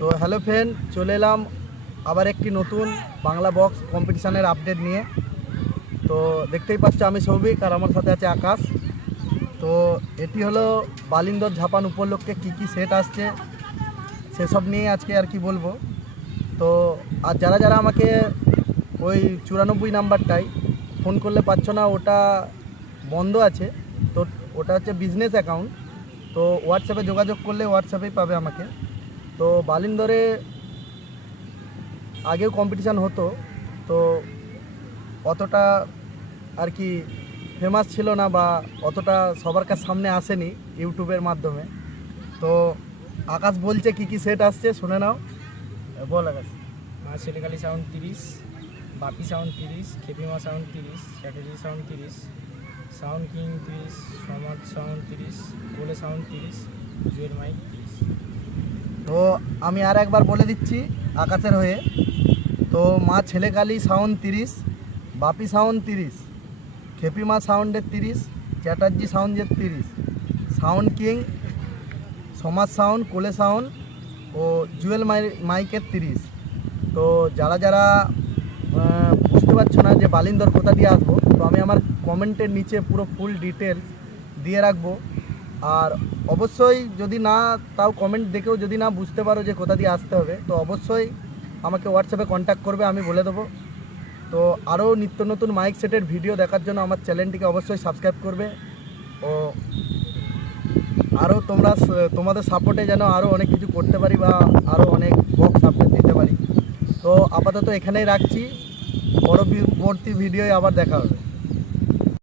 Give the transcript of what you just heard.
তো hello friend, চলে এলাম আবার একটি নতুন বাংলা বক্স কম্পিটিশানের আপডেট নিয়ে। তো দেখতেই পাচ্ছ আমি সৌভিক আর আমার সাথে আছে আকাশ। তো এটি হলো বালিন্দর ঝাপান উপলক্ষে কী কী সেট আসছে, সেসব নিয়ে আজকে আর কি বলব। তো আর যারা যারা আমাকে ওই চুরানব্বই নাম্বারটাই ফোন করলে পাচ্ছ না, ওটা বন্ধ আছে। তো ওটা হচ্ছে বিজনেস অ্যাকাউন্ট তো হোয়াটসঅ্যাপে যোগাযোগ করলে হোয়াটসঅ্যাপেই পাবে আমাকে। তো বালিন্দরে আগেও কম্পিটিশান হতো, তো অতটা আর কি ফেমাস ছিল না বা অতটা সবার কাছে সামনে আসেনি ইউটিউবের মাধ্যমে। তো আকাশ বলছে কি কি সেট আসছে শুনে নাও। বল আকাশ। সেলেকালি সাউন্ড তিরিশ বাপি সাউন্ড তিরিশ খেপিমা সাউন্ড তিরিশ স্ট্র্যাটেজি সাউন্ড তিরিশ সাউন্ড কিং তিরিশ সমাজ সাউন্ড তিরিশ কোলে সাউন্ড তিরিশ জুয়েল মাইক তিরিশ। তো আমি আর একবার বলে দিচ্ছি আকাশের হয়ে। তো মা ছেলেকালী সাউন্ড তিরিশ, বাপি সাউন্ড তিরিশ, খেপিমা সাউন্ডের তিরিশ, চ্যাটার্জি সাউন্ডের তিরিশ, sound king, Samaj sound, Kole sound ও জুয়েল মাই, মাইকের তিরিশ। তো যারা যারা বুঝতে পারছ না যে বালিন্দর কোথা দিয়ে আসব, তো আমি আমার কমেন্টের নিচে পুরো ফুল ডিটেলস দিয়ে রাখব। আর অবশ্যই যদি না, তাও কমেন্ট দেখেও যদি না বুঝতে পারো যে কোথা দিয়ে আসতে হবে, তো অবশ্যই আমাকে হোয়াটসঅ্যাপে কন্ট্যাক্ট করবে, আমি বলে দেবো। তো আরও নিত্য নতুন মাইক সেটের ভিডিও দেখার জন্য আমার চ্যানেলটিকে অবশ্যই সাবস্ক্রাইব করবে। ও, আরও তোমরা তোমাদের সাপোর্টে যেন আরও অনেক কিছু করতে পারি বা আরও অনেক বক্স আপডেট দিতে পারি। তো আপাতত এখানেই রাখছি। পরবর্তী ভিডিওয় আবার দেখা হবে।